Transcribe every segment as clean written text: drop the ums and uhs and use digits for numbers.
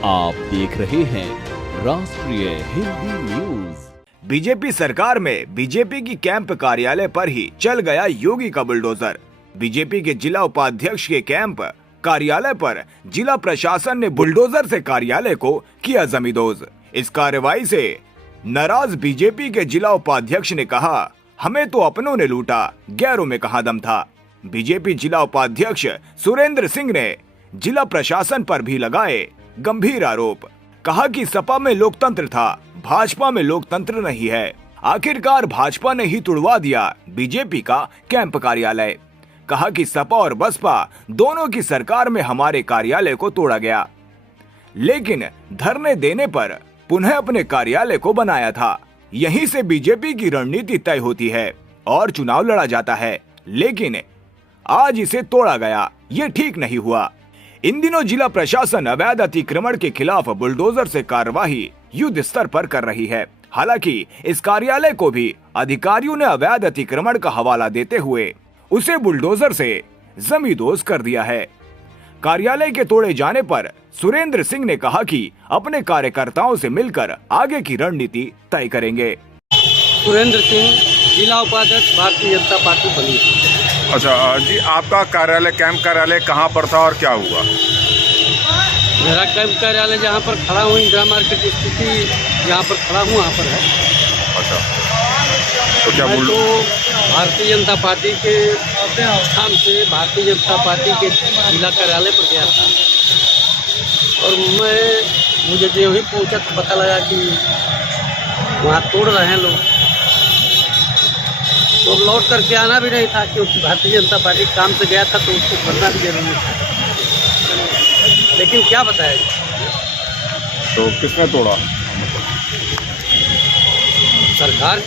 आप देख रहे हैं राष्ट्रीय हिंदी न्यूज। बीजेपी सरकार में बीजेपी की कैंप कार्यालय पर ही चल गया योगी का बुलडोजर। बीजेपी के जिला उपाध्यक्ष के कैंप कार्यालय पर जिला प्रशासन ने बुलडोजर से कार्यालय को किया जमींदोज। इस कार्रवाई से नाराज बीजेपी के जिला उपाध्यक्ष ने कहा, हमें तो अपनों ने लूटा, गैरों में कहां दम था। बीजेपी जिला उपाध्यक्ष सुरेंद्र सिंह ने जिला प्रशासन पर भी लगाए गंभीर आरोप। कहा कि सपा में लोकतंत्र था, भाजपा में लोकतंत्र नहीं है। आखिरकार भाजपा ने ही तुड़वा दिया बीजेपी का कैंप कार्यालय। कहा कि सपा और बसपा दोनों की सरकार में हमारे कार्यालय को तोड़ा गया, लेकिन धरने देने पर पुनः अपने कार्यालय को बनाया था। यहीं से बीजेपी की रणनीति तय होती है और चुनाव लड़ा जाता है, लेकिन आज इसे तोड़ा गया, ये ठीक नहीं हुआ। इन दिनों जिला प्रशासन अवैध अतिक्रमण के खिलाफ बुलडोजर से कार्यवाही युद्ध स्तर पर कर रही है। हालांकि इस कार्यालय को भी अधिकारियों ने अवैध अतिक्रमण का हवाला देते हुए उसे बुलडोजर से जमींदोज कर दिया है। कार्यालय के तोड़े जाने पर सुरेंद्र सिंह ने कहा कि अपने कार्यकर्ताओं से मिलकर आगे की रणनीति तय करेंगे। सुरेंद्र सिंह, जिला उपाध्यक्ष, भारतीय जनता पार्टी बनी। अच्छा जी, आपका कार्यालय कैंप कार्यालय कहाँ पर था और क्या हुआ? मेरा कैंप कार्यालय जहाँ पर खड़ा हूँ, इंदिरा मार्केट स्थिति जहाँ पर खड़ा हूँ वहाँ पर है। अच्छा, तो क्या मैं तो भारतीय जनता पार्टी के नाम से भारतीय जनता पार्टी के जिला कार्यालय पर गया था और मुझे जो ही पहुँचा तो पता लगा कि वहाँ तोड़ रहे हैं लोग, तो लौट करके आना भी नहीं था क्योंकि भारतीय जनता पार्टी काम से गया था तो उसको करना भी जरूरी था, लेकिन क्या बताया। तो किसने तोड़ा? सरकार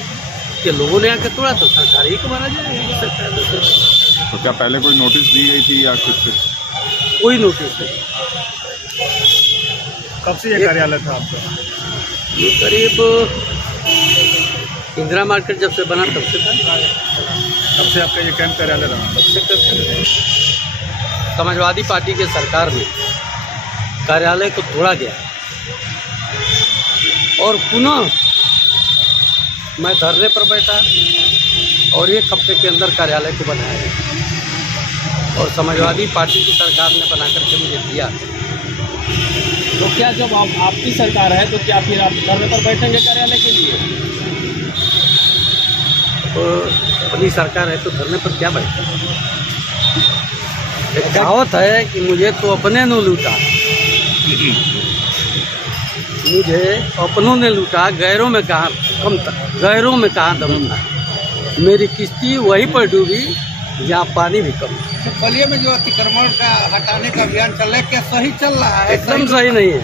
के लोगों ने आके तोड़ा तो सरकार ही को माना जाएगा। तो क्या पहले कोई नोटिस दी गई थी या कुछ? कोई नोटिस नहीं। कब से ये कार्यालय था आपका? ये करीब इंदिरा मार्केट जब से बना तब से था। तब से आपका ये कैंप कार्यालय रहा? तब से समाजवादी पार्टी के सरकार में कार्यालय को तोड़ा गया और पुनः मैं धरने पर बैठा और एक हफ्ते के अंदर कार्यालय को बनाया गया और समाजवादी पार्टी की सरकार ने बना करके मुझे दिया। तो क्या जब आपकी सरकार है तो क्या फिर आप धरने पर बैठेंगे कार्यालय के लिए? तो अपनी सरकार है तो धरने पर क्या बैठे? एक कहावत है कि मुझे तो अपने ने लूटा, मुझे अपनों ने लूटा, गैरों में कहाँ कम था, गैरों में कहाँ दम था। मेरी किश्ती वहीं पर डूबी जहाँ पानी भी कम। तो बलिया में जो अतिक्रमण का हटाने का अभियान चल रहा है, क्या सही चल रहा है? एकदम सही नहीं है।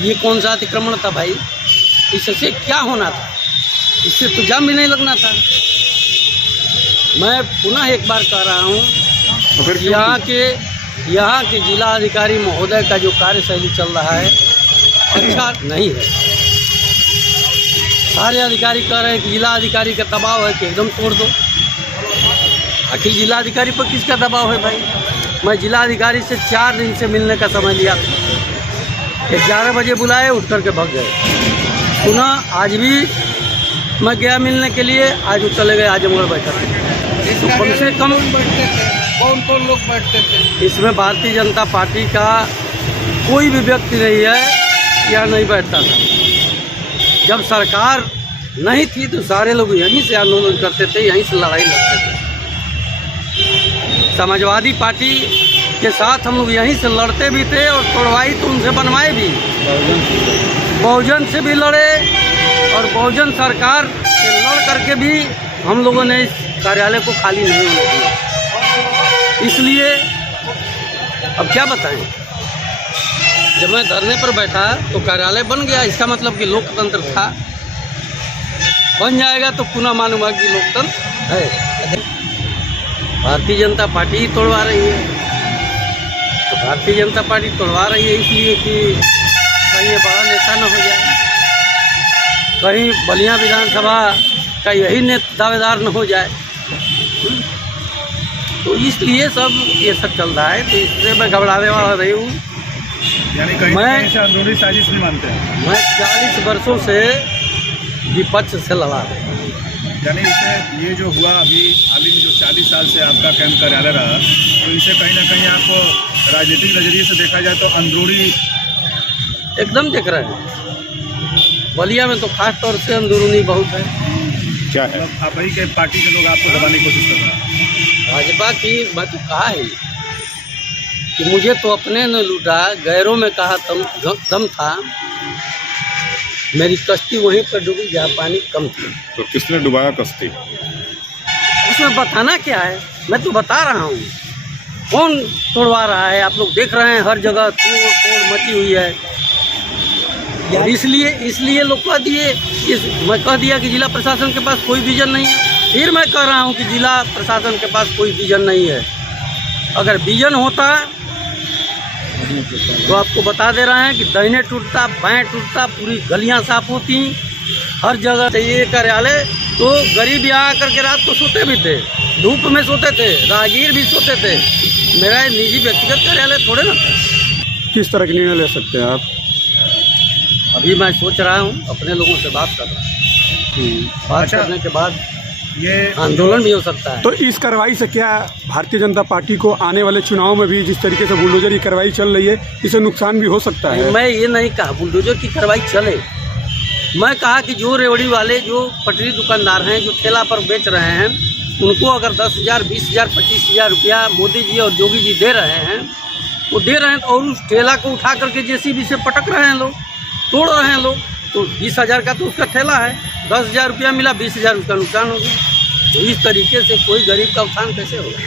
ये कौन सा अतिक्रमण था भाई? इससे क्या होना था? इससे तो जाम भी नहीं लगना था। मैं पुनः एक बार कह रहा हूँ, तो फिर यहाँ के जिला अधिकारी महोदय का जो कार्यशैली चल रहा है अच्छा नहीं है। सारे अधिकारी कह रहे हैं कि जिला अधिकारी का दबाव है कि एकदम तोड़ दो। आखिर जिला अधिकारी पर किसका दबाव है भाई? मैं जिला अधिकारी से 4 दिन से मिलने का समय लिया, 11 बजे बुलाए, उठ करके भाग गए। पुनः आज भी मैं गया मिलने के लिए, आज वो चले गए आजमगढ़ बैठक। तो कम से कम कौन कौन लोग बैठते थे? इसमें भारतीय जनता पार्टी का कोई भी व्यक्ति नहीं है या नहीं बैठता था। जब सरकार नहीं थी तो सारे लोग यहीं से आंदोलन करते थे, यहीं से लड़ाई लड़ते थे। समाजवादी पार्टी के साथ हम लोग यहीं से लड़ते भी थे और तोड़वाई तो उनसे बनवाए भी। बहुजन से भी लड़े और बहुजन सरकार से लड़ करके भी हम लोगों ने इस कार्यालय को खाली नहीं होने दिया। इसलिए अब क्या बताएं, जब मैं धरने पर बैठा तो कार्यालय बन गया, इसका मतलब कि लोकतंत्र था। बन जाएगा तो पुनः मानूंगा कि लोकतंत्र है। भारतीय जनता पार्टी ही तोड़वा रही है, तो भारतीय जनता पार्टी तोड़वा रही है इसलिए कि कहीं ये बड़ा नेता न हो जाए, कहीं बलिया विधानसभा का यही दावेदार न हो जाए। तो इसलिए सब ये सब चल रहा है। तो इससे मैं घबराने वाला नहीं हूँ। यानी कहीं ना कहीं से अंदरूनी साजिश नहीं मानते हैं। मैं 40 वर्षों से विपक्ष से लड़ा रहा हूँ। यानी इसे ये जो हुआ अभी हाल ही में जो 40 साल से आपका कैंप कार्यालय रहा, तो इसे कहीं ना कहीं आपको राजनीतिक नजरिए से देखा जाए तो अंदरूनी एकदम देख रहे हैं। बलिया में तो खास तौर से अंदरूनी बहुत है। क्या है? मतलब आप ही के पार्टी के लोग आपको दबाने की कोशिश कर रहे हैं। भाजपा की बात तो कहा है कि मुझे तो अपने ने लूटा, गैरों में कहा दम था, मेरी कश्ती वहीं पर डूबी जहाँ पानी कम था। तो किसने डुबाया कश्ती? उसमें बताना क्या है, मैं तो बता रहा हूँ। कौन तोड़वा रहा है, आप लोग देख रहे हैं, हर जगह तोड़ मची हुई है। और इसलिए लोग कह दिए, मैं कह दिया कि जिला प्रशासन के पास कोई विजन नहीं है। फिर मैं कह रहा हूँ कि जिला प्रशासन के पास कोई विजन नहीं है। अगर विजन होता तो आपको बता दे रहे हैं कि दाहिने टूटता, बाएं टूटता, पूरी गलियां साफ होती, हर जगह चाहिए कार्यालय। तो गरीब यहाँ आकर के रात को सोते भी थे, धूप में सोते थे, राहगीर भी सोते थे। मेरा निजी व्यक्तिगत कार्यालय थोड़े ना था। किस तरह के निर्णय ले सकते हैं आप? अभी मैं सोच रहा हूँ, अपने लोगों से बात कर रहा हूँ। बात करने के बाद ये आंदोलन भी हो सकता है। तो इस कार्रवाई से क्या भारतीय जनता पार्टी को आने वाले चुनाव में भी जिस तरीके से बुलडोजर की कार्रवाई चल रही है, इससे नुकसान भी हो सकता है? मैं ये नहीं कहा बुलडोजर की कार्रवाई चले। मैं कहा कि जो रेवड़ी वाले, जो पटरी दुकानदार हैं, जो ठेला पर बेच रहे हैं, उनको अगर 10,000, 20,000, 25,000 रुपया मोदी जी और योगी जी दे रहे हैं, वो दे रहे हैं, और उस ठेला को उठा करके जेसीबी से पटक रहे हैं लोग, तोड़ रहे हैं लोग, तो 20,000 का तो उसका ठेला है, 10,000 रुपया मिला, 20,000 उसका नुकसान हो गया। तो इस तरीके से कोई गरीब का उत्थान कैसे होगा?